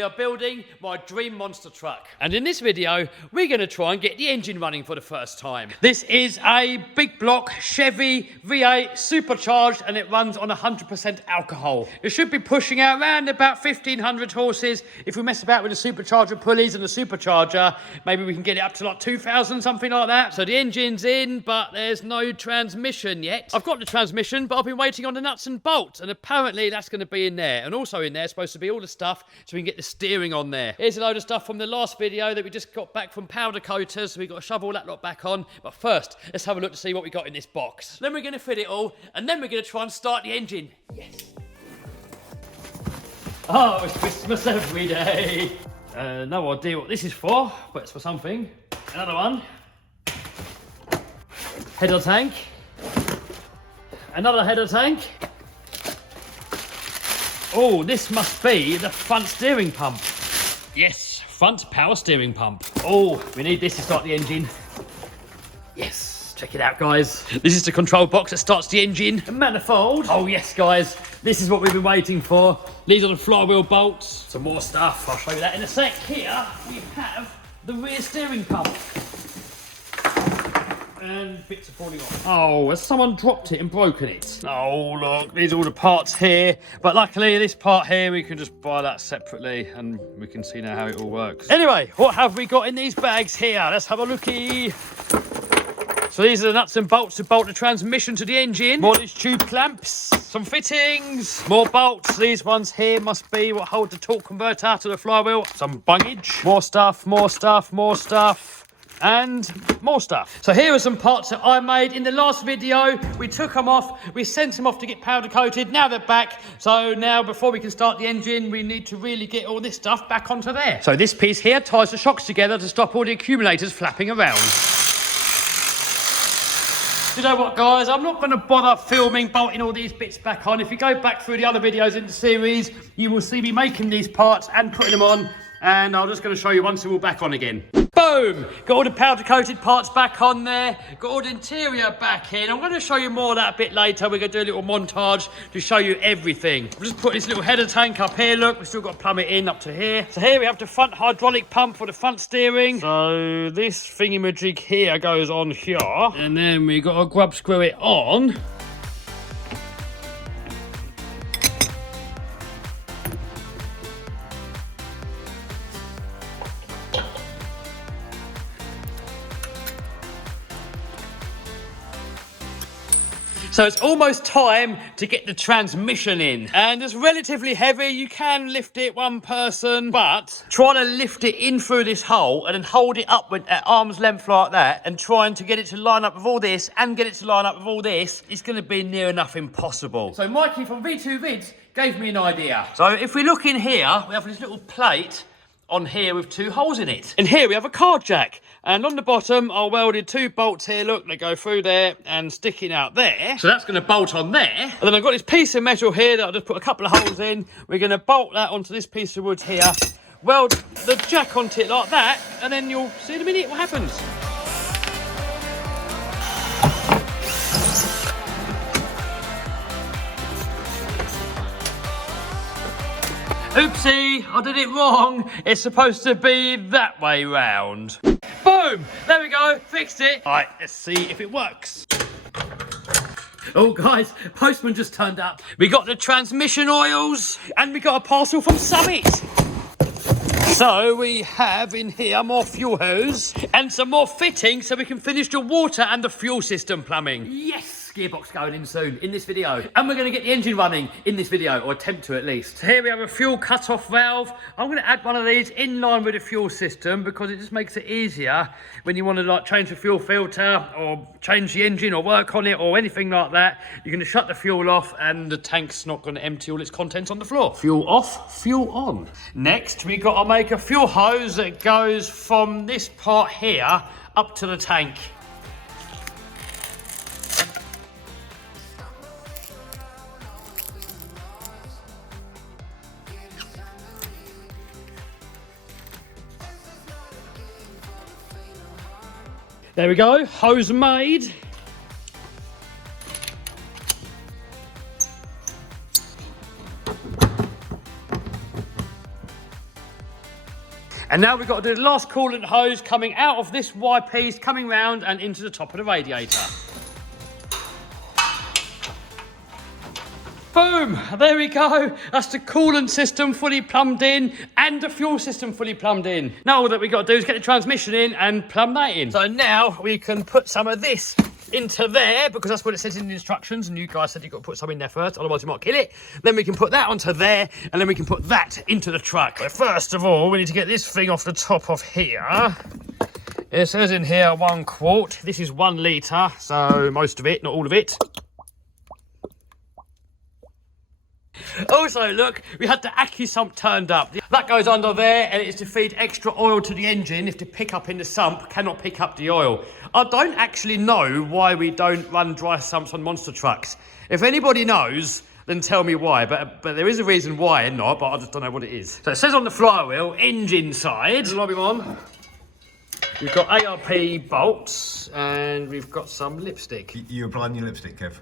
we are building my dream monster truck. And in this video, we're going to try and get the engine running for the first time. This is a big block Chevy V8 supercharged, and it runs on 100% alcohol. It should be pushing out around about 1,500 horses. If we mess about with the supercharger pulleys and the supercharger, maybe we can get it up to like 2,000, something like that. So the engine's in, but there's no transmission yet. I've got the transmission, but I've been waiting on the nuts and bolts, and apparently that's going to be in there. And also in there is supposed to be all the stuff so we can get the steering on there. Here's a load of stuff from the last video that we just got back from powder coaters, so we've got to shove all that lot back on. But first, let's have a look to see what we got in this box. Then we're going to fit it all, and then we're going to try and start the engine. Yes. Oh, it's Christmas every day. No idea what this is for, but it's for something. Another one. Header tank. Another header tank. Oh, this must be the front steering pump. Yes, front power steering pump. Oh, we need this to start the engine. Yes, check it out, guys. This is the control box that starts the engine. A manifold. Oh, yes, guys. This is what we've been waiting for. These are the flywheel bolts. Some more stuff. I'll show you that in a sec. Here, we have the rear steering pump. And bits are falling off. Oh, has someone dropped it and broken it? Oh, look, these are all the parts here. But luckily, this part here, we can just buy that separately, and we can see now how it all works. Anyway, what have we got in these bags here? Let's have a looky. So these are the nuts and bolts to bolt the transmission to the engine. More of these tube clamps, some fittings, more bolts. These ones here must be what hold the torque converter to the flywheel. Some bungage, more stuff, more stuff, more stuff. And more stuff. So here are some parts that I made in the last video. We took them off, we sent them off to get powder coated. Now they're back. So now before we can start the engine, we need to really get all this stuff back onto there. So this piece here ties the shocks together to stop all the accumulators flapping around. You know what, guys? I'm not going to bother filming, bolting all these bits back on. If you go back through the other videos in the series, you will see me making these parts and putting them on. And I'm just going to show you once they're all back on again. Boom! Got all the powder coated parts back on there. Got all the interior back in. I'm going to show you more of that a bit later. We're going to do a little montage to show you everything. We'll just put this little header tank up here. Look, we've still got to plumb it in up to here. So here we have the front hydraulic pump for the front steering. So this thingy-majig here goes on here. And then we got to grub screw it on. So it's almost time to get the transmission in. And it's relatively heavy. You can lift it one person, but trying to lift it in through this hole and then hold it up at arm's length like that and trying to get it to line up with all this and get it to line up with all this is going to be near enough impossible. So Mikey from V2 Vids gave me an idea. So if we look in here, we have this little plate on here with two holes in it. And here we have a car jack. And on the bottom, I welded two bolts here. Look, they go through there and sticking out there. So that's going to bolt on there. And then I've got this piece of metal here that I'll just put a couple of holes in. We're going to bolt that onto this piece of wood here. Weld the jack onto it like that. And then you'll see in a minute what happens. Oopsie, I did it wrong. It's supposed to be that way round. Boom! There we go, fixed it. All right, let's see if it works. Oh, guys, postman just turned up. We got the transmission oils and we got a parcel from Summit. So we have in here more fuel hose and some more fittings so we can finish the water and the fuel system plumbing. Yes! Gearbox going in soon in this video, and we're going to get the engine running in this video, or attempt to at least. So here we have a fuel cut-off valve. I'm going to add one of these in line with the fuel system because it just makes it easier when you want to like change the fuel filter or change the engine or work on it or anything like that. You're going to shut the fuel off and the tank's not going to empty all its contents on the floor. Fuel off, fuel on. Next we got to make a fuel hose that goes from this part here up to the tank. There we go, hose made. And now we've got to do the last coolant hose coming out of this Y piece, coming round and into the top of the radiator. Boom! There we go. That's the coolant system fully plumbed in and the fuel system fully plumbed in. Now all that we've got to do is get the transmission in and plumb that in. So now we can put some of this into there, because that's what it says in the instructions, and you guys said you've got to put some in there first, otherwise you might kill it. Then we can put that onto there, and then we can put that into the truck. But first of all, we need to get this thing off the top of here. It says in here 1 quart. This is 1 litre, so most of it, not all of it. Also, look, we had the AccuSump turned up. That goes under there, and it's to feed extra oil to the engine if the pickup in the sump cannot pick up the oil. I don't actually know why we don't run dry sumps on monster trucks. If anybody knows, then tell me why. But there is a reason why and not, but I just don't know what it is. So it says on the flywheel, engine side. Lobby on. We've got ARP bolts, and we've got some lipstick. You applying your lipstick, Kev?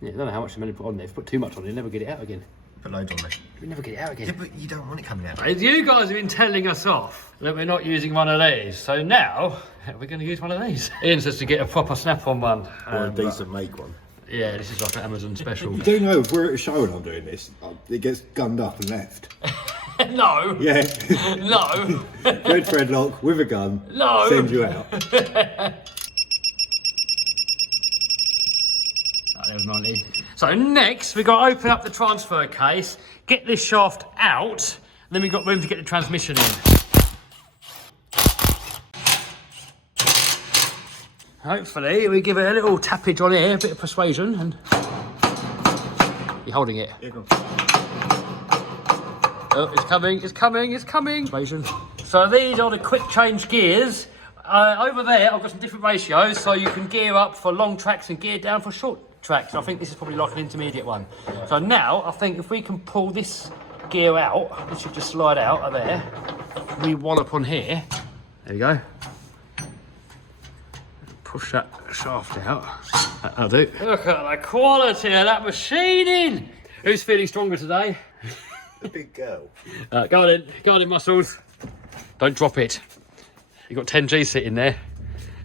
Yeah, I don't know how much I'm going to put on there. If you put too much on, you'll never get it out again. Put loads on there. We never get it out again. Yeah, but you don't want it coming out. You guys have been telling us off that we're not using one of these. So now, we're going to use one of these. Ian says to get a proper snap-on one. Or a decent make one. Yeah, this is like an Amazon special. You do know if we're at a show and I'm doing this, it gets gunned up and left. No. Yeah. No. Red Fredlock with a gun. No. Send you out. There was 90. So next, we've got to open up the transfer case, get this shaft out, and then we've got room to get the transmission in. Hopefully, we give it a little tappage on here, a bit of persuasion, and you're holding it. Yeah, go on. Oh, it's coming, it's coming, it's coming. Persuasion. So these are the quick change gears. Over there, I've got some different ratios, so you can gear up for long tracks and gear down for short tracks. I think this is probably like an intermediate one. So now, I think if we can pull this gear out, this should just slide out of there. We wallop on here. There we go. Push that shaft out. That'll do. Look at the quality of that machining. Who's feeling stronger today? The big girl. Go on in, muscles. Don't drop it. You've got 10G sitting there.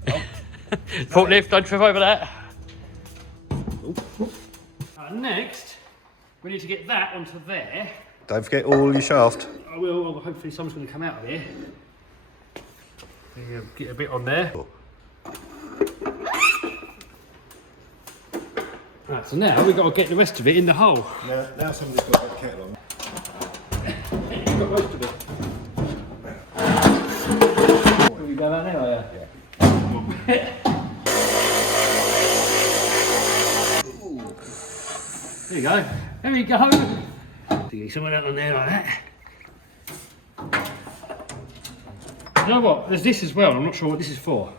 Oh. Forklift, don't trip over that. Next, we need to get that onto there. Don't forget all your shaft. I will. Hopefully someone's going to come out of here. Get a bit on there. Right, so now we've got to get the rest of it in the hole. Now somebody's got that kettle on. You've got most of it. Will you go out there, are you? Yeah. There you go. There we go. Get someone out on there like that. You know what? There's this as well. I'm not sure what this is for.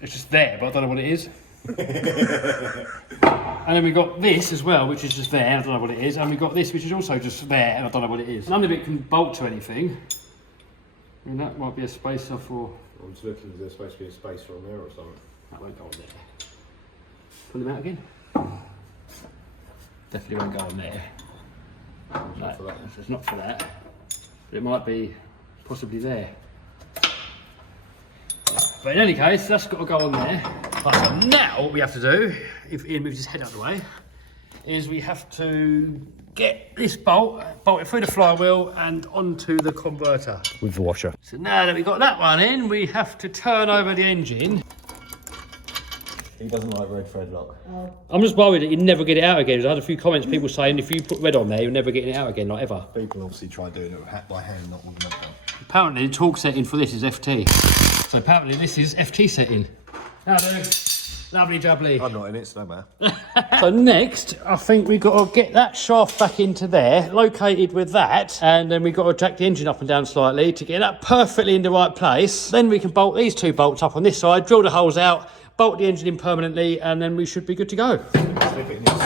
It's just there, but I don't know what it is. And then we got this as well, which is just there. I don't know what it is. And we got this, which is also just there, and I don't know what it is. None of it can bolt to anything. I mean, that might be a spacer for. I'm just looking, is there supposed to be a spacer on there or something? That won't go on there. Pull them out again. Definitely won't go on there. It's not for that. It's not for that. But it might be possibly there. But in any case, that's got to go on there. Right, so now what we have to do, if Ian moves his head out of the way, is we have to get this bolt it through the flywheel and onto the converter. With the washer. So now that we've got that one in, we have to turn over the engine. He doesn't like red Fredlock. I'm just worried that you'd never get it out again. I had a few comments, people saying if you put red on there, you're never getting it out again, not ever. People obviously try doing it by hand, not with a metal. Apparently the torque setting for this is FT. So apparently this is FT setting. Hello. Lovely jubbly. I'm not in it, so no matter. So next, I think we've got to get that shaft back into there, located with that, and then we've got to jack the engine up and down slightly to get that perfectly in the right place. Then we can bolt these two bolts up on this side, drill the holes out, bolt the engine in permanently, and then we should be good to go. Slip it in this.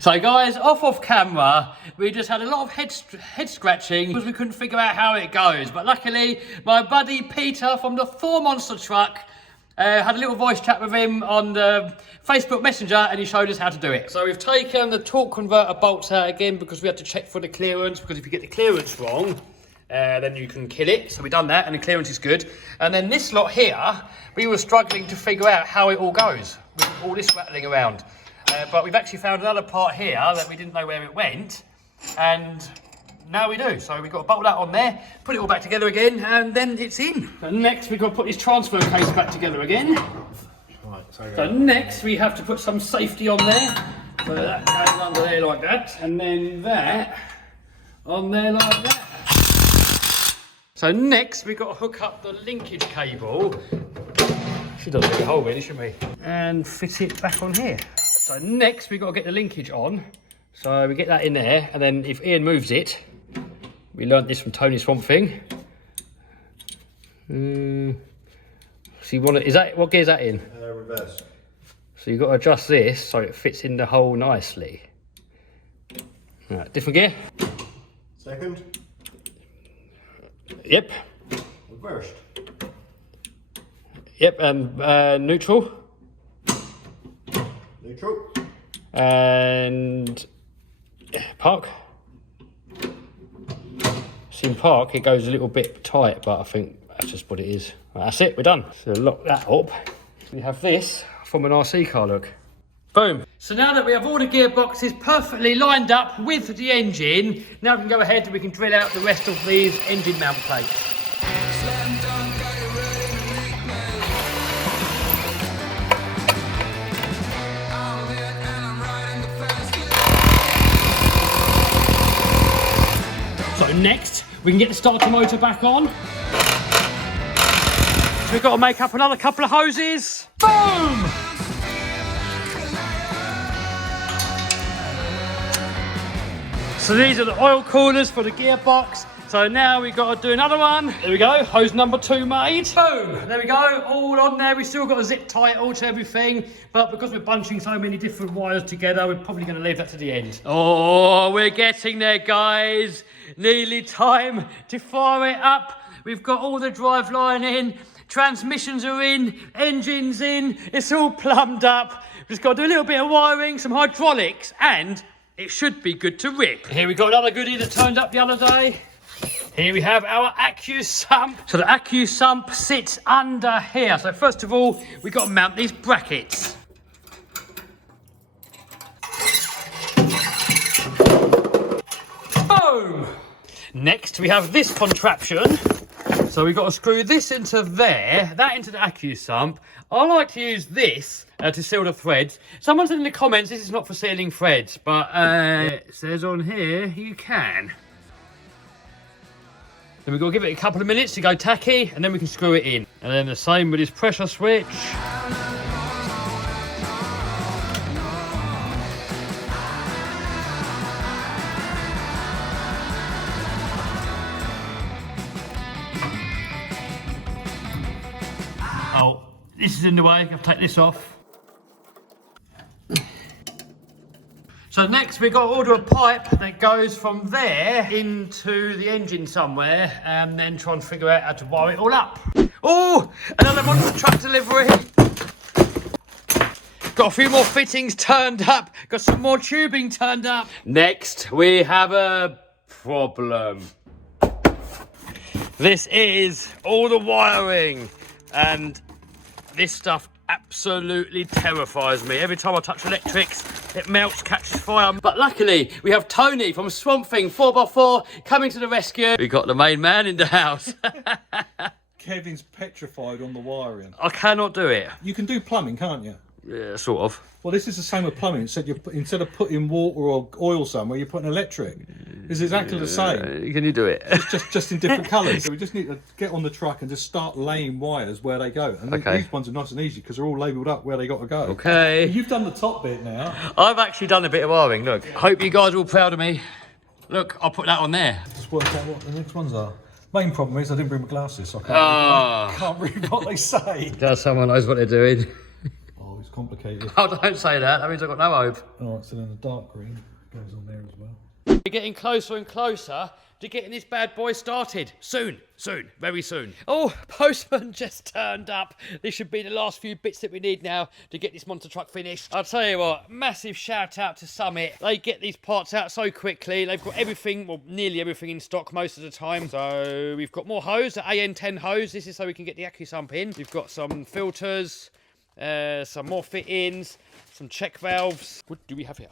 So guys, off camera, we just had a lot of head scratching because we couldn't figure out how it goes. But luckily, my buddy Peter from the Thor Monster truck Had a little voice chat with him on the Facebook Messenger and he showed us how to do it. So we've taken the torque converter bolts out again because we had to check for the clearance, because if you get the clearance wrong, then you can kill it. So we've done that and the clearance is good. And then this lot here, we were struggling to figure out how it all goes with all this rattling around. But we've actually found another part here that we didn't know where it went, and now we do. So we've got to bolt that on there, put it all back together again, and then it's in. So next we've got to put this transfer case back together again. Right, So next we have to put some safety on there. So that goes under there like that, and then that on there like that. So next we've got to hook up the linkage cable. She does get a hole really, shouldn't we? And fit it back on here. So next we've got to get the linkage on. So we get that in there, and then if Ian moves it, we learnt this from Tony Swamp Thing. So you want it, is that, what gear is that in? Reverse. So you've got to adjust this so it fits in the hole nicely. Right, different gear? Second. Yep. Reversed. Yep, and neutral. Neutral. And park. See, in park it goes a little bit tight, but I think that's just what it is. Right, that's it, we're done. So lock that up. We have this from an RC car, look. Boom. So now that we have all the gearboxes perfectly lined up with the engine, now we can go ahead and we can drill out the rest of these engine mount plates. So next, we can get the starter motor back on. So we've got to make up another couple of hoses. Boom! So these are the oil coolers for the gearbox. So now we've got to do another one. There we go, hose number 2 made. Boom, there we go, all on there. We've still got a zip tie all to everything, but because we're bunching so many different wires together, we're probably going to leave that to the end. Oh, we're getting there, guys. Nearly time to fire it up. We've got all the drive line in, transmissions are in, engines in, it's all plumbed up. We've just got to do a little bit of wiring, some hydraulics, and it should be good to rip. Here we got another goodie that turned up the other day. Here we have our Accu sump. So the Accu sump sits under here. So first of all, we've got to mount these brackets. Boom! Next, we have this contraption. So we've got to screw this into there, that into the Accu sump. I like to use this to seal the threads. Someone said in the comments this is not for sealing threads, but it says on here you can. Then we've got to give it a couple of minutes to go tacky, and then we can screw it in. And then the same with this pressure switch. Oh, this is in the way, I have to take this off. So next we've got to order a pipe that goes from there into the engine somewhere, and then try and figure out how to wire it all up. Oh, another monster truck delivery. Got a few more fittings turned up, got some more tubing turned up. Next we have a problem. This is all the wiring, and this stuff absolutely terrifies me. Every time I touch electrics, it melts, catches fire. But luckily, we have Tony from Swamp Thing 4x4 coming to the rescue. We got the main man in the house. Kevin's petrified on the wiring. I cannot do it. You can do plumbing, can't you? Yeah, sort of. Well, this is the same with plumbing. Instead of putting water or oil somewhere, you're putting electric. It's exactly the same. Can you do it? Just in different colours. So we just need to get on the truck and just start laying wires where they go. And Okay. these ones are nice and easy because they're all labelled up where they got to go. Okay. You've done the top bit now. I've actually done a bit of wiring, look. Hope you guys are all proud of me. Look, I'll put that on there. Just work out what the next ones are. Main problem is I didn't bring my glasses, so I Oh. can't read what they say. Just someone knows what they're doing. Oh, it's complicated. Oh, don't say that. That means I've got no hope. All right, so then the dark green goes on there as well. We're getting closer and closer to getting this bad boy started. Soon, very soon. Oh, postman just turned up. This should be the last few bits that we need now to get this monster truck finished. I'll tell you what, massive shout out to Summit. They get these parts out so quickly. They've got everything, well, nearly everything in stock most of the time. So we've got more hose, the AN10 hose. This is so we can get the AccuSump in. We've got some filters, some more fittings, some check valves. What do we have here?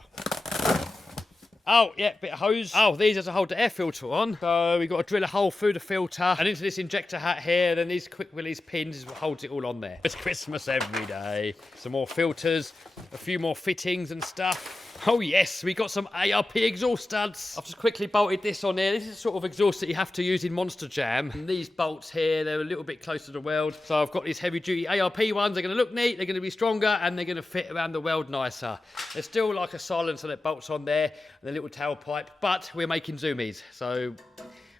Oh, yeah, bit of hose. Oh, these are to hold the air filter on. So we've got to drill a hole through the filter and into this injector hat here. Then these quick release pins is what holds it all on there. It's Christmas every day. Some more filters, a few more fittings and stuff. Oh yes, we got some Arp Exhaust Studs. I've just quickly bolted this on there. This is the sort of exhaust that you have to use in Monster Jam. And these bolts here, they're a little bit closer to the weld. So I've got these heavy duty ARP ones. They're going to look neat, they're going to be stronger, and they're going to fit around the weld nicer. There's still like a silencer that bolts on there, and a little tailpipe, but we're making zoomies. So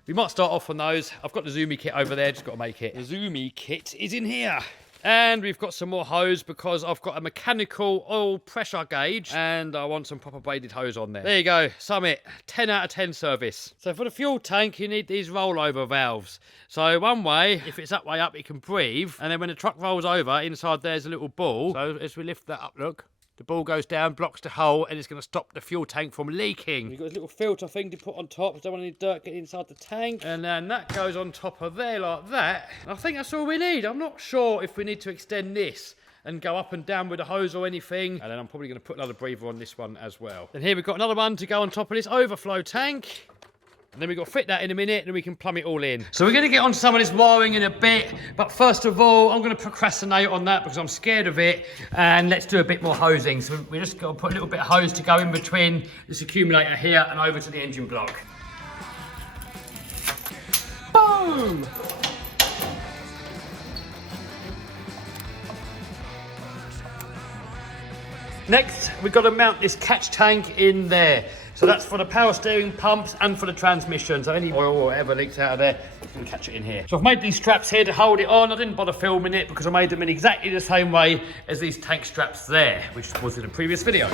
we might start off on those. I've got the zoomie kit over there, just got to make it. The zoomie kit is in here. And we've got some more hose because I've got a mechanical oil pressure gauge and I want some proper braided hose on there. There you go, Summit, 10 out of 10 service. So for the fuel tank, you need these rollover valves. So one way, if it's that way up, it can breathe. And then when the truck rolls over, inside there's a little ball. So as we lift that up, look. The ball goes down, blocks the hole, and it's going to stop the fuel tank from leaking. You've got this little filter thing to put on top. Don't want any dirt getting inside the tank. And then that goes on top of there like that. I think that's all we need. I'm not sure if we need to extend this and go up and down with a hose or anything. And then I'm probably going to put another breather on this one as well. And here we've got another one to go on top of this overflow tank. And then we've got to fit that in a minute, and then we can plumb it all in. So we're going to get on some of this wiring in a bit, but first of all, I'm going to procrastinate on that because I'm scared of it, and let's do a bit more hosing. So we just got to put a little bit of hose to go in between this accumulator here and over to the engine block. Boom! Next, we've got to mount this catch tank in there. So that's for the power steering pumps and for the transmission. So any oil or whatever leaks out of there, you can catch it in here. So I've made these straps here to hold it on. I didn't bother filming it because I made them in exactly the same way as these tank straps there, which was in a previous video.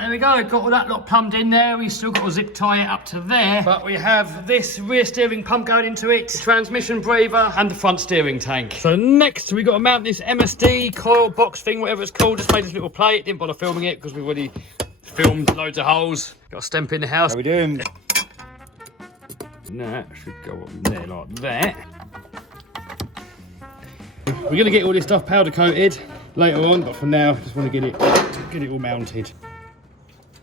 There we go, got all that lot plumbed in there. We still got to zip tie it up to there. But we have this rear steering pump going into it, the transmission breather, and the front steering tank. So next, we got to mount this MSD coil box thing, whatever it's called. Just made this little plate. Didn't bother filming it because we've already filmed loads of holes. Got a stamp in the house. How we doing? That should go on there like that. We're going to get all this stuff powder coated later on, but for now, just want to get it all mounted.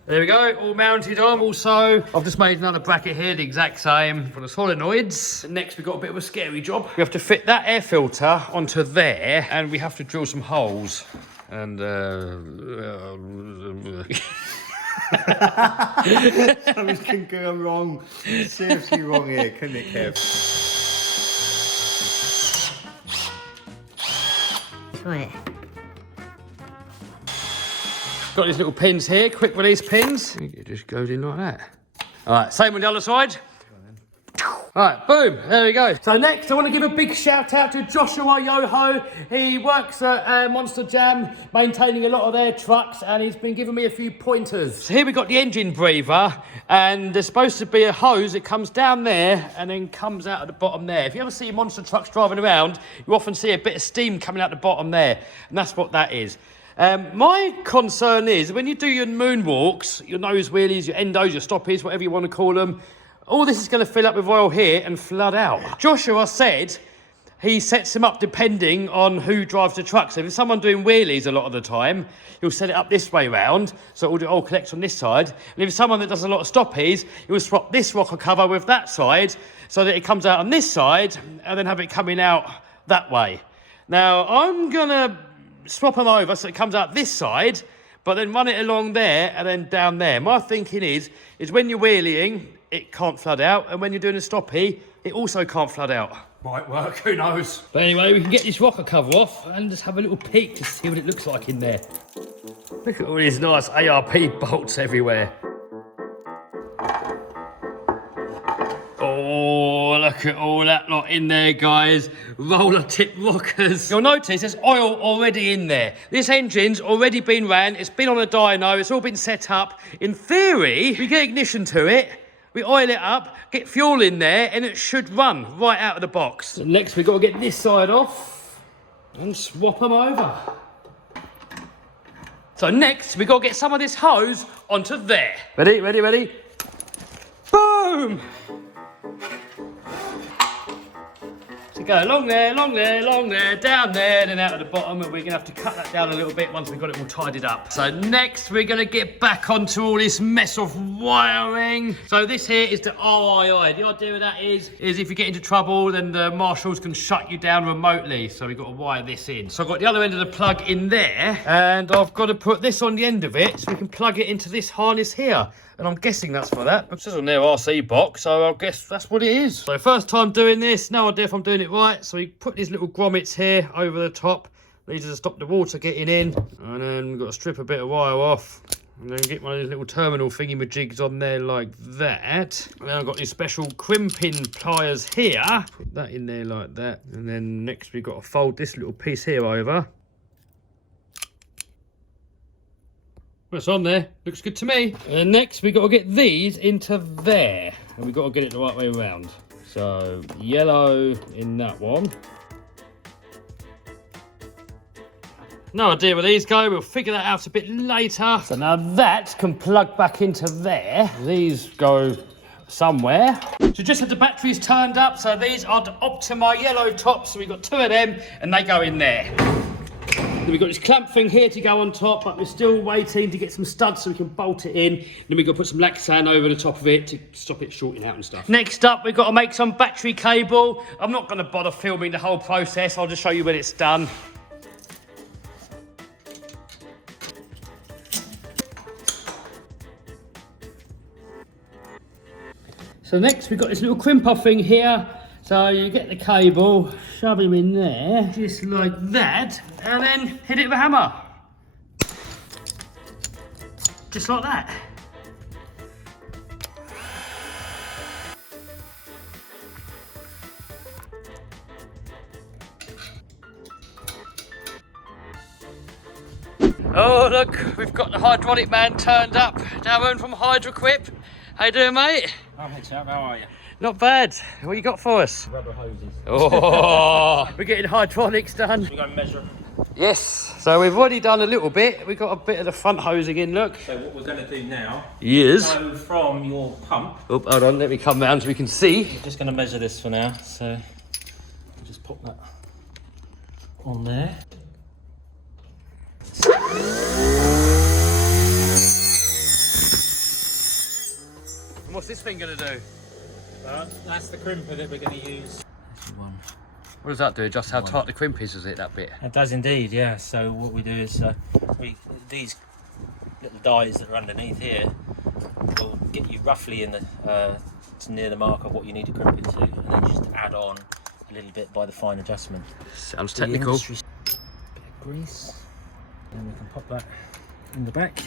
There we go, all mounted on. Also, I've just made another bracket here, the exact same for the solenoids. Next, we've got a bit of a scary job. We have to fit that air filter onto there, and we have to drill some holes. And Something can go wrong. Seriously wrong here, couldn't it, Kev? Right. Got these little pins here, quick release pins. It just goes in like that. All right, same on the other side. All right, boom, there we go. So next, I want to give a big shout out to Joshua Yoho. He works at Monster Jam, maintaining a lot of their trucks, and he's been giving me a few pointers. So here we've got the engine breather, and there's supposed to be a hose that comes down there and then comes out at the bottom there. If you ever see monster trucks driving around, you often see a bit of steam coming out the bottom there, and that's what that is. My concern is when you do your moonwalks, your nose wheelies, your endos, your stoppies, whatever you want to call them, all this is going to fill up with oil here and flood out. Joshua said he sets them up depending on who drives the truck. So if it's someone doing wheelies a lot of the time, he'll set it up this way round, so all the oil collects on this side. And if it's someone that does a lot of stoppies, he'll swap this rocker cover with that side so that it comes out on this side and then have it coming out that way. Now, I'm going to swap them over so it comes out this side, but then run it along there and then down there. My thinking is when you're wheeling, it can't flood out, and when you're doing a stoppie, it also can't flood out. Might work, who knows? But anyway, we can get this rocker cover off and just have a little peek to see what it looks like in there. Look at all these nice ARP bolts everywhere. Oh, look Look at all that lot in there, guys. Roller tip rockers. You'll notice there's oil already in there. This engine's already been ran. It's been on a dyno. It's all been set up. In theory, we get ignition to it. We oil it up, get fuel in there, and it should run right out of the box. So next, we've got to get this side off and swap them over. So next, we've got to get some of this hose onto there. Ready, ready, ready? Boom! So go along there, along there, along there, down there, then out at the bottom, and we're going to have to cut that down a little bit once we've got it all tidied up. So next, we're going to get back onto all this mess of wiring. So this here is the RII. The idea of that is if you get into trouble, then the marshals can shut you down remotely. So we've got to wire this in. So I've got the other end of the plug in there, and I've got to put this on the end of it so we can plug it into this harness here. And I'm guessing that's for that. It says on their RC box, so I guess that's what it is. So first time doing this, no idea if I'm doing it right. So we put these little grommets here over the top. These are to stop the water getting in. And then we've got to strip a bit of wire off. And then get one of these little terminal thingy-majigs on there like that. And then I've got these special crimping pliers here. Put that in there like that. And then next we've got to fold this little piece here over. It's on there, looks good to me. And next we've got to get these into there. And we've got to get it the right way around. So yellow in that one. No idea where these go, we'll figure that out a bit later. So now that can plug back into there. These go somewhere. So just had the batteries turned up, so these are the Optima yellow tops. So we've got two of them and they go in there. Then we've got this clamp thing here to go on top, but we're still waiting to get some studs so we can bolt it in. Then we've got to put some Lexan over the top of it to stop it shorting out and stuff. Next up, we've got to make some battery cable. I'm not going to bother filming the whole process. I'll just show you when it's done. So next, we've got this little crimper thing here. So you get the cable, shove him in there, just like that, and then hit it with a hammer. Just like that. Oh look, we've got the hydraulic man turned up. Darren from Hydroquip. How you doing, mate? Oh, hey chap, how are you? Not bad. What you got for us? Rubber hoses. Oh, we're getting hydraulics done. We're going to measure. Yes. So we've already done a little bit. We've got a bit of the front hosing in, look. So what we're going to do now is go from your pump. Oh, hold on, let me come round so we can see. We're just going to measure this for now. So just pop that on there. And what's this thing going to do? That's the crimper that we're going to use. This is one. What does that do? Just how tight the crimp is it, that bit? It does indeed, yeah. So what we do is these little dies that are underneath here will get you roughly in the near the mark of what you need to crimp it to, and then you just add on a little bit by the fine adjustment. Sounds technical. Bit of grease, and we can pop that in the back.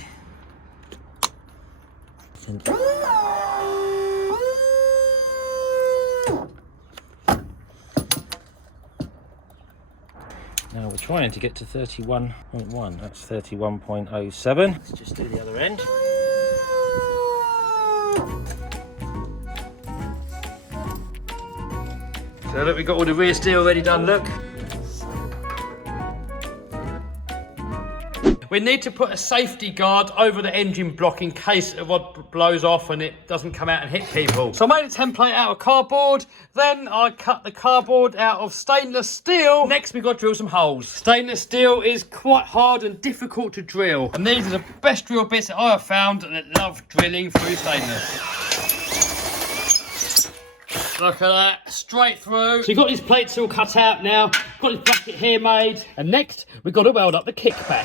Now we're trying to get to 31.1, that's 31.07. Let's just do the other end. So look, we've got all the rear steel already done, look. We need to put a safety guard over the engine block in case the rod blows off and it doesn't come out and hit people. So I made a template out of cardboard, then I cut the cardboard out of stainless steel. Next we've got to drill some holes. Stainless steel is quite hard and difficult to drill, and these are the best drill bits that I have found that love drilling through stainless. Look at that, straight through. So you've got these plates all cut out now, got this bracket here made, and next we've got to weld up the kickback.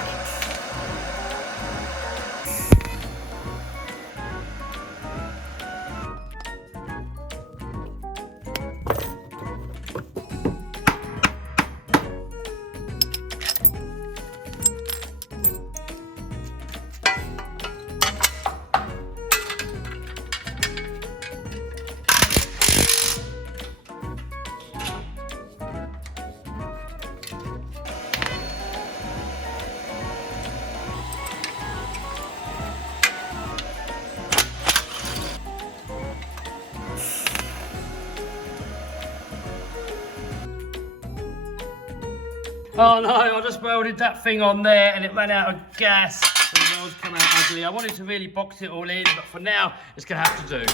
Oh no, I just welded that thing on there and it ran out of gas. So the welds come out ugly. I wanted to really box it all in, but for now, it's gonna have to do.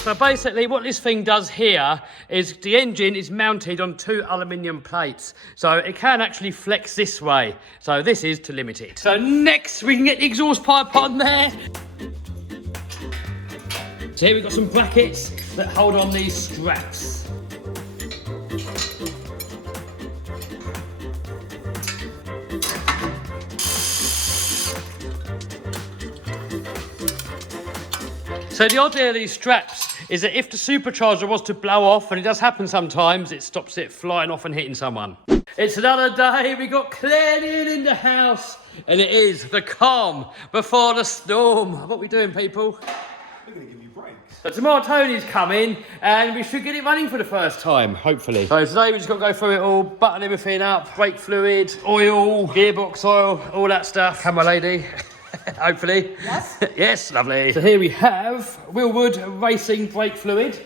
So basically what this thing does here is the engine is mounted on 2 aluminium plates. So it can actually flex this way. So this is to limit it. So next we can get the exhaust pipe on there. So here we've got some brackets that hold on these straps. So the idea of these straps is that if the supercharger was to blow off, and it does happen sometimes, it stops it flying off and hitting someone. It's another day, we got cleared in the house, and it is the calm before the storm. What are we doing, people? We're going to give you brakes. So tomorrow Tony's coming, and we should get it running for the first time, hopefully. So today we just got to go through it all, button everything up, brake fluid, oil, gearbox oil, all that stuff. Come on, lady. Hopefully. Yes. Yes, lovely. So here we have Willwood Racing brake fluid.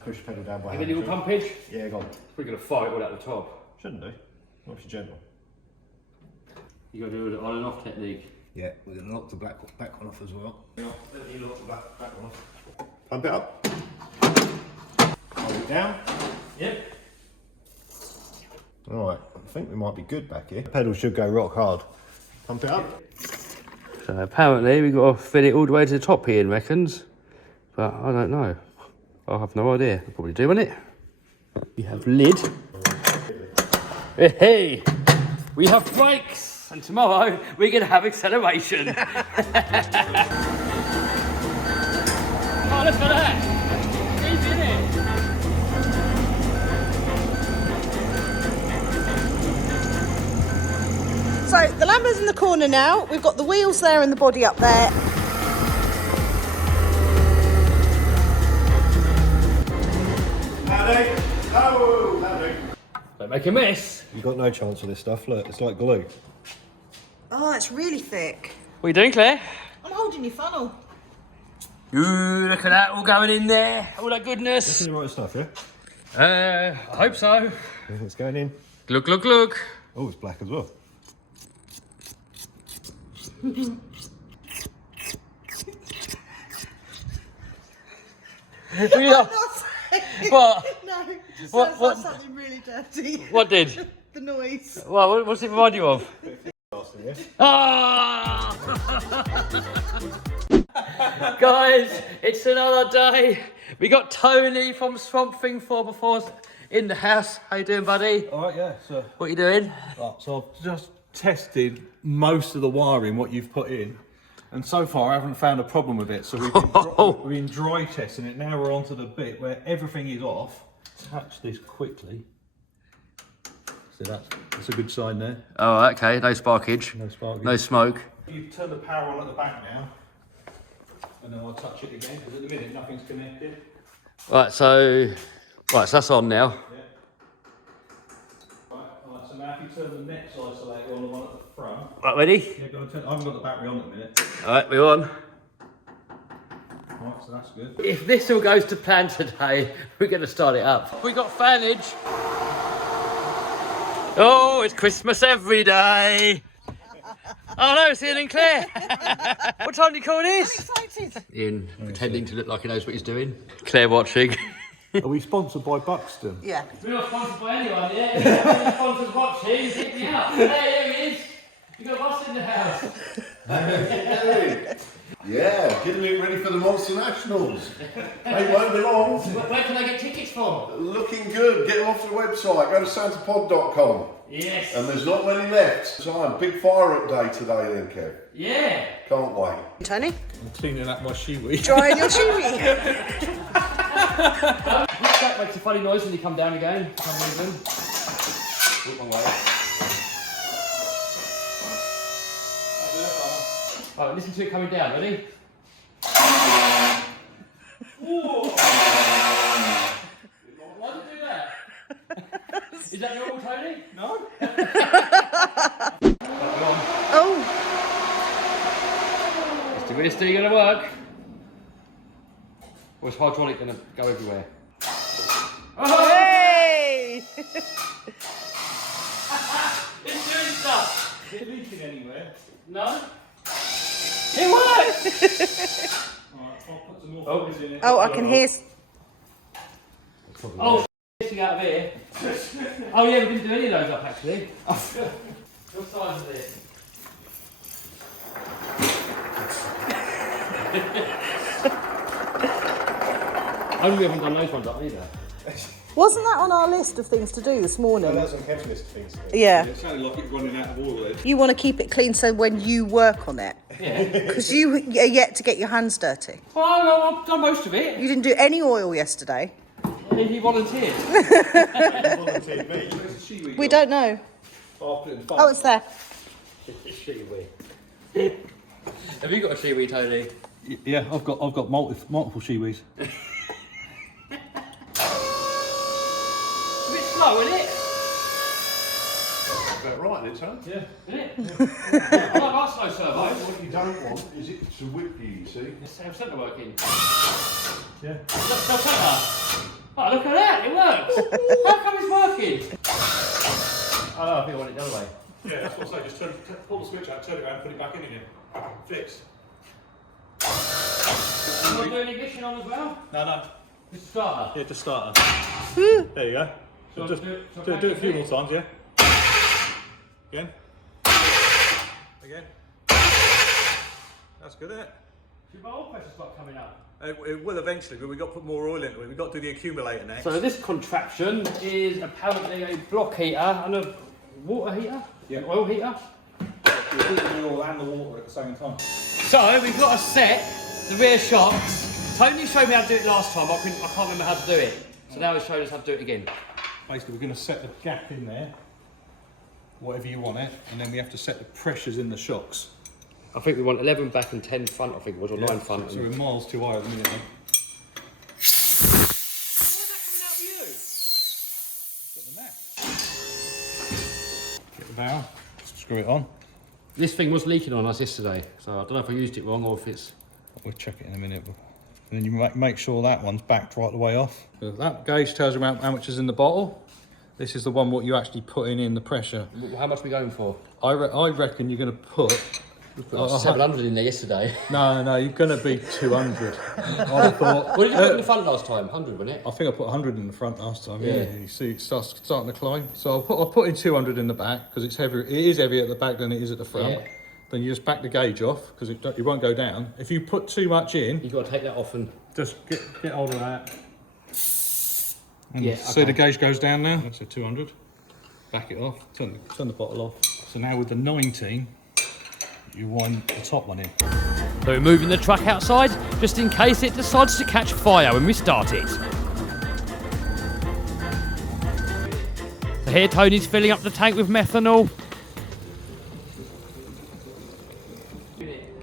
Push the pedal down by Give hand. it a little pumpage. Yeah, go on. We're going to fire it all out the top. Shouldn't do. Obviously gentle. You got to do the on and off technique. Yeah, we're going to lock the back one off as well. Yeah, let me lock the back one off. Pump it up. Hold it down. Yep. Alright, I think we might be good back here. The pedal should go rock hard. Pump it up. So apparently we've got to fit it all the way to the top, Ian reckons. But I don't know. I have no idea. We'll probably do, won't it? We have lid. Hey! We have brakes! And tomorrow we're going to have acceleration. Oh, look at that! Easy, isn't it? So the Lambo's in the corner now. We've got the wheels there and the body up there. Don't make a mess. You've got no chance with this stuff. Look, it's like glue. Oh, it's really thick. What are you doing, Claire? I'm holding your funnel. Ooh, look at that, all going in there. All that goodness. This is the right stuff, yeah? I hope so. Everything's going in. Look, look, look. Oh, it's black as well. Yeah. What? No, it just What- sounds what- like something really dirty. What did? The noise. Well, what's it remind you of? Ah! Guys, it's another day. We got Tony from Swamp Thing 4x4s in the house. How you doing, buddy? Alright, yeah, so, What you doing? so I've just tested most of the wiring, what you've put in. And so far I haven't found a problem with it. So we've been dry testing it. Now we're on to the bit where everything is off. Touch this quickly. So that's a good sign there. Oh, okay. No sparkage. No sparking. No smoke. You turn the power on at the back now. And then I'll touch it again, because at the minute nothing's connected. Right, so that's on now. Yeah. Right, so now if you turn the next isolator on, the one at the front. Right, ready? Yeah, go and turn. I haven't got the battery on at the minute. All right, we're on. Right, so that's good. If this all goes to plan today, we're going to start it up. We got fanage. Oh, it's Christmas every day. Oh no, it's Ian and Claire. What time do you call this? Excited. Ian pretending to look like he knows what he's doing. Claire watching. Are we sponsored by Buxton? Yeah. We're not sponsored by anyone yet. If any sponsors watching, hit me up. Hey, here he is. You got us in the house. Yeah, getting it ready for the multinationals. They won't be long. Where can I get tickets from? Looking good. Get them off the website. Go to santapod.com. Yes. And there's not many left. So, big fire up day today then, Kev. Yeah. Can't wait. Tony, I'm cleaning up my shiwi. drying your shoey. That makes a funny noise when you come down again. For some reason. Look my way. Alright, listen to it coming down, ready? Why did you do that? Is that normal, Tony? No. Oh, Is this thing going to work? Or is hydraulic going to go everywhere? Hey! It's doing stuff! Is it leaking anywhere? No? It works! Alright, I'll put some more fillers in it. Oh, I can hear. Oh, pissing out of here. Oh yeah, we didn't do any of those up actually. What size is it? Only we haven't done those ones up either. Wasn't that on our list of things to do this morning? That's on Kev's list of things to do. Yeah. It sounded like it's running out of oil then. You want to keep it clean so when you work on it. Yeah. Because you are yet to get your hands dirty. Well, I've done most of it. You didn't do any oil yesterday. He volunteered. Volunteered me. Where's the shiwi? We don't know. I'll put it in the Oh, it's there. Shiwi. Have you got a shiwi, Tony? Yeah, I've got multiple shiwis. A bit slow, isn't it? About right, it's huh? Yeah. Isn't it? I like our slow servo. What you don't want is it to whip you see? It's Sam Centre working. Yeah. Sam Centre. Oh, look at that, it works. How come it's working? Oh, no, I think I want it the other way. Yeah, that's what I say. Just pull the switch out, turn it around, put it back in again. Fixed. You want to do an ignition on as well? No. Just a starter. Yeah, just starter. There you go. So So just do it- so do back it a in few it. more times, yeah? Again. Again. That's good, isn't it? Should my oil pressure start coming up? It will eventually, but we've got to put more oil into it. We've got to do the accumulator next. So this contraption is apparently a block heater and a water heater? Yeah. Oil heater? You're heating the oil and the water at the same time. So we've got to set the rear shocks. Tony showed me how to do it last time, I can't remember how to do it. So now he's showing us how to do it again. Basically, we're going to set the gap in there, whatever you want it, and then we have to set the pressures in the shocks. I think we want 11 back and 10 front, I think it was, or 9 front. So we're miles too high at the minute then. Where's that coming out of you? Got the net. Get the valve, screw it on. This thing was leaking on us yesterday, so I don't know if I used it wrong or if it's... We'll check it in a minute. And then you make sure that one's backed right the way off. So that gauge tells you how much is in the bottle. This is the one what you actually put in the pressure. How much are we going for? I reckon you're going to put... We put 700 in there yesterday. No, you're going to be 200. I thought... What did you put in the front last time? 100, wasn't it? I think I put 100 in the front last time. Yeah. You see, it starting to climb. So I'll put in 200 in the back because it's heavier. It is heavier at the back than it is at the front. Yeah. Then you just back the gauge off because it won't go down. If you put too much in, You've got to take that off and... just get hold of that. And Yeah, see okay. the gauge goes down now. That's a 200. Back it off. Turn the bottle off. So now with the 19, you wind the top one in. So we're moving the truck outside just in case it decides to catch fire when we start it. So here Tony's filling up the tank with methanol.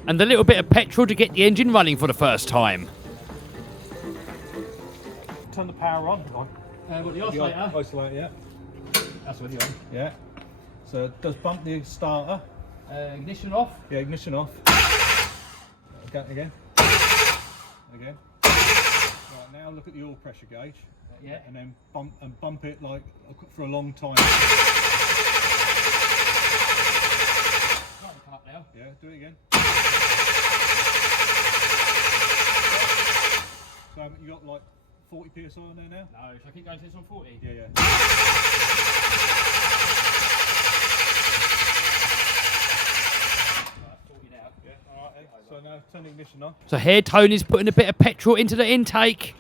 And a little bit of petrol to get the engine running for the first time. Turn the power on. Got the oscillator. Isolator, yeah. That's what you're on. Yeah. So it does bump the starter. Ignition off. Yeah, ignition off. Again. Right, now look at the oil pressure gauge. Yeah. And then bump it like for a long time. Come up now. Yeah, do it again. So you got like 40 psi on there now? No, should I keep going to this on 40? Yeah. So now turn the ignition on. So here Tony's putting a bit of petrol into the intake.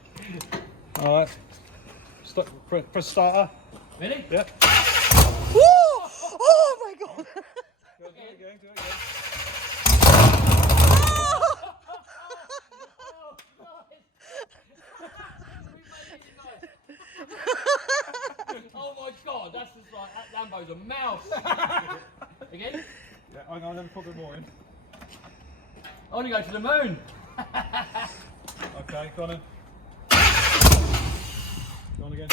Alright. Press starter. Ready? Yep. Woo! Oh my god! Do it again. Oh my god, that's just like, that Lambo's a mouse. Again? Yeah, I'm going to put a bit more in. I want to go to the moon. Okay, go on in. Go on again.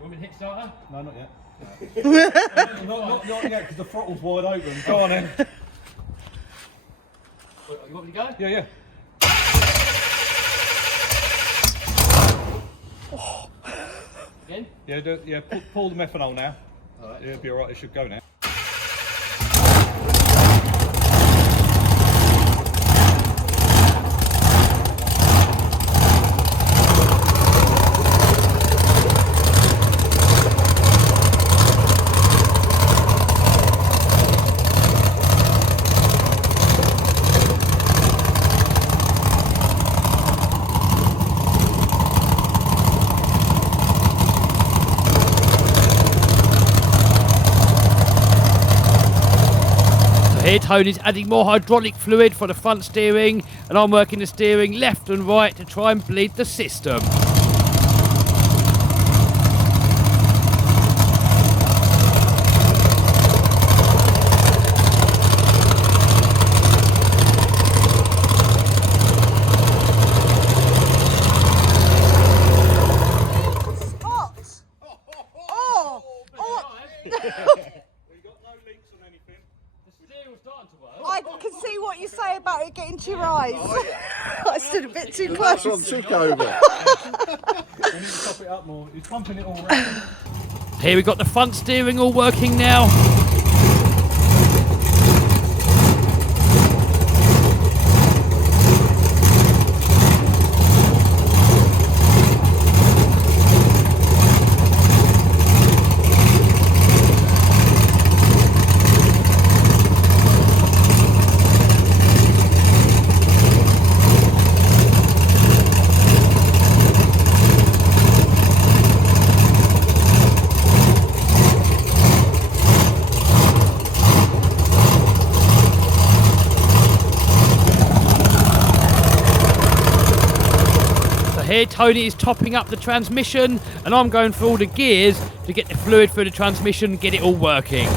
Want me to hit starter? No, not yet. Not yet, because the throttle's wide open. Go on then. You want me to go? Yeah, yeah. Again? Yeah, pull the methanol now. Alright. Yeah, it'll be alright, it should go now. Here Tony's adding more hydraulic fluid for the front steering, and I'm working the steering left and right to try and bleed the system. Hot. Oh. I can see what you say about it getting to your eyes. I stood a bit too close. That's on tick over. We need to top it up more. He's pumping it all round. Here we've got the front steering all working now. Here Tony is topping up the transmission, and I'm going through all the gears to get the fluid through the transmission, get it all working.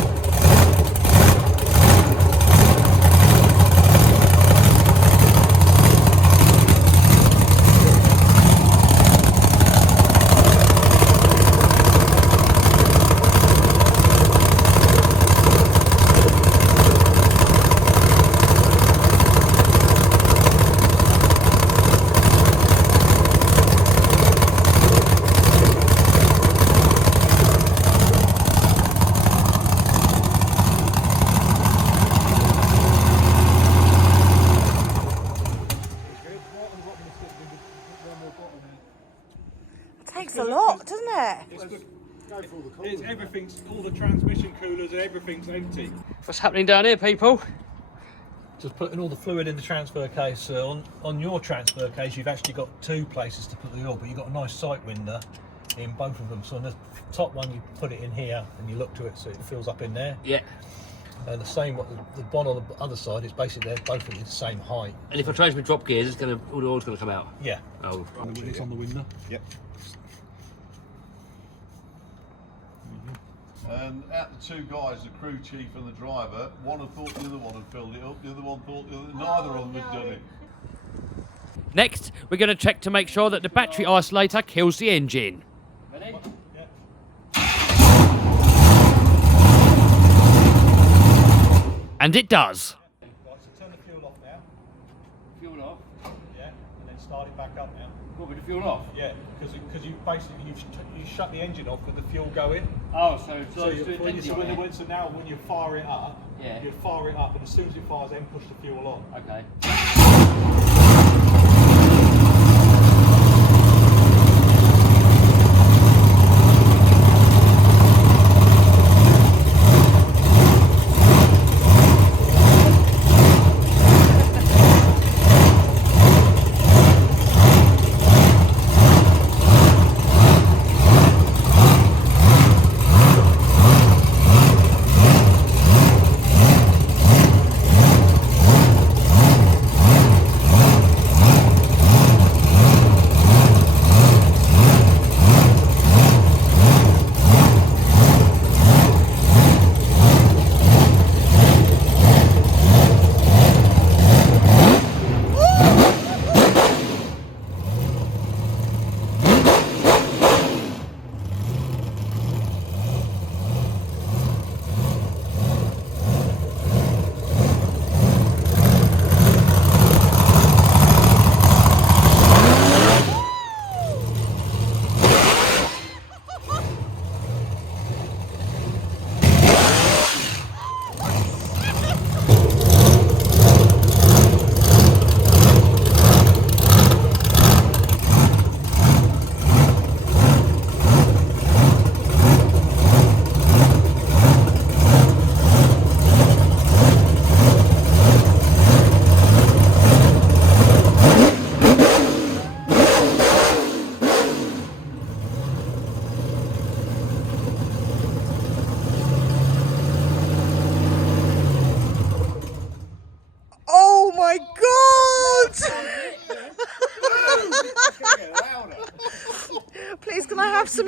Takes a lot, doesn't it? It's everything's, all the transmission coolers and everything's empty. What's happening down here, people? Just putting all the fluid in the transfer case. On your transfer case, you've actually got two places to put the oil, but you've got a nice sight window in both of them. So on the top one, you put it in here and you look to it so it fills up in there. Yeah. And the same, what the one on the other side is basically they're both at the same height. And if I transmit drop gears, it's gonna, all the oil's gonna come out. Yeah. Oh. It's on the window. Yep. And out the two guys, the crew chief and the driver, one had thought the other one had filled it up, the other one thought neither of them had done it. Next, we're going to check to make sure that the battery isolator kills the engine. Yeah. And it does. Right, so turn the fuel off now. Fuel off? Yeah, and then start it back up now. What, with the fuel off? Yeah, because you basically you shut the engine off with the fuel going. Oh, So now when you fire it up, Yeah. you fire it up, and as soon as it fires, then push the fuel on. Okay.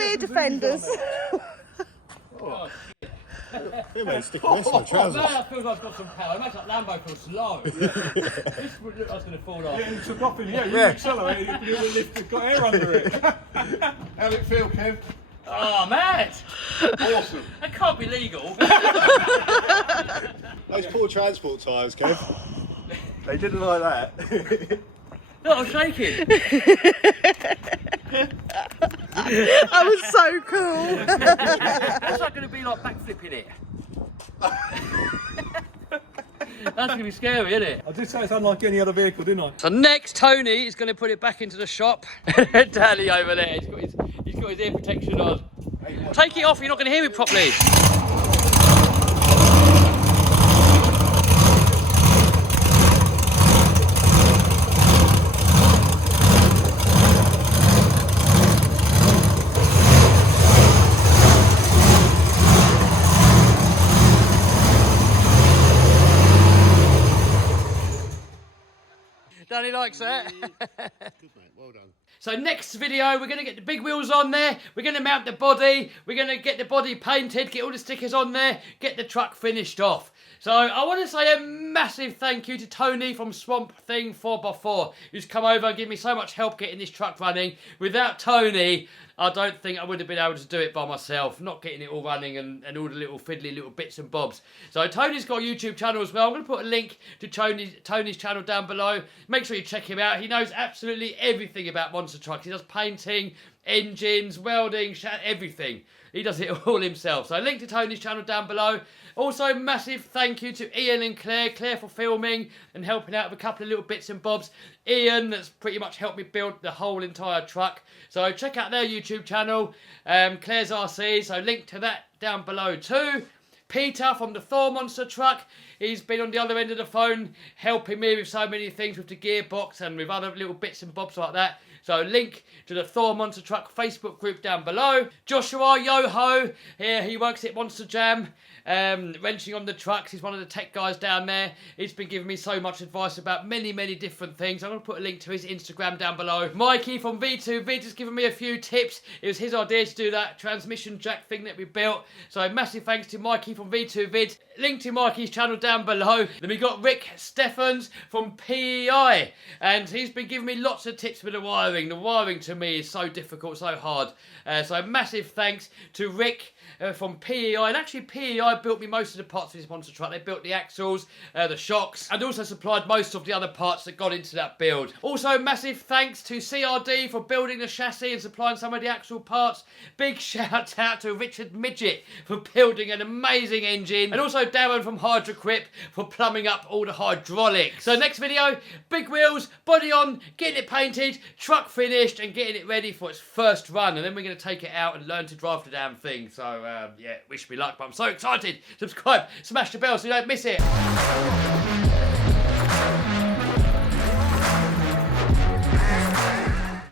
ear defenders. Yeah, mate, stick the rest of my trousers. Man, that feels like I've got some power. It makes that Lambo feel slow. This would look like it's going to fall off. Yeah, you took off in the air, you accelerated, you lift, got air under it. How'd it feel, Kev? Oh, mad! Awesome. That can't be legal. Those poor transport tyres, Kev. They didn't like that. No, I'm shaking. That was so cool. What's that going to be like backflipping it? That's going to be scary, isn't it? I did say it's unlike any other vehicle, didn't I? So next, Tony is going to put it back into the shop. Danny over there, he's got his ear protection on. Take it off, you're not going to hear me properly. Danny likes that. Good, mate. Well done. So next video, we're going to get the big wheels on there, we're going to mount the body, we're going to get the body painted, get all the stickers on there, get the truck finished off. So I want to say a massive thank you to Tony from Swamp Thing 4x4, who's come over and given me so much help getting this truck running. Without Tony, I don't think I would have been able to do it by myself, not getting it all running and all the little fiddly little bits and bobs. So Tony's got a YouTube channel as well. I'm going to put a link to Tony's channel down below. Make sure you check him out. He knows absolutely everything about monster trucks. He does painting, engines, welding, everything. He does it all himself. So link to Tony's channel down below. Also, massive thank you to Ian and Claire. Claire for filming and helping out with a couple of little bits and bobs. Ian, that's pretty much helped me build the whole entire truck. So check out their YouTube channel, Claire's RC. So link to that down below too. Peter from the Thor Monster truck. He's been on the other end of the phone helping me with so many things with the gearbox and with other little bits and bobs like that. So link to the Thor Monster Truck Facebook group down below. Joshua Yoho, here he works at Monster Jam, wrenching on the trucks. He's one of the tech guys down there. He's been giving me so much advice about many different things. I'm going to put a link to his Instagram down below. Mikey from V2 Vid has given me a few tips. It was his idea to do that transmission jack thing that we built. So massive thanks to Mikey from V2 Vid. Link to Mikey's channel down below. Then we got Rick Steffens from PEI, and he's been giving me lots of tips with the wiring. The wiring to me is so difficult, so hard. So massive thanks to Rick from PEI, and actually PEI built me most of the parts of this monster truck. They built the axles, the shocks, and also supplied most of the other parts that got into that build. Also massive thanks to CRD for building the chassis and supplying some of the actual parts. Big shout out to Richard Midget for building an amazing engine, and also Darren from Hydroquip for plumbing up all the hydraulics. So next video, big wheels, body on, getting it painted, truck finished, and getting it ready for its first run, and then we're going to take it out and learn to drive the damn thing. So yeah, wish me luck, but I'm so excited. Subscribe, smash the bell so you don't miss it.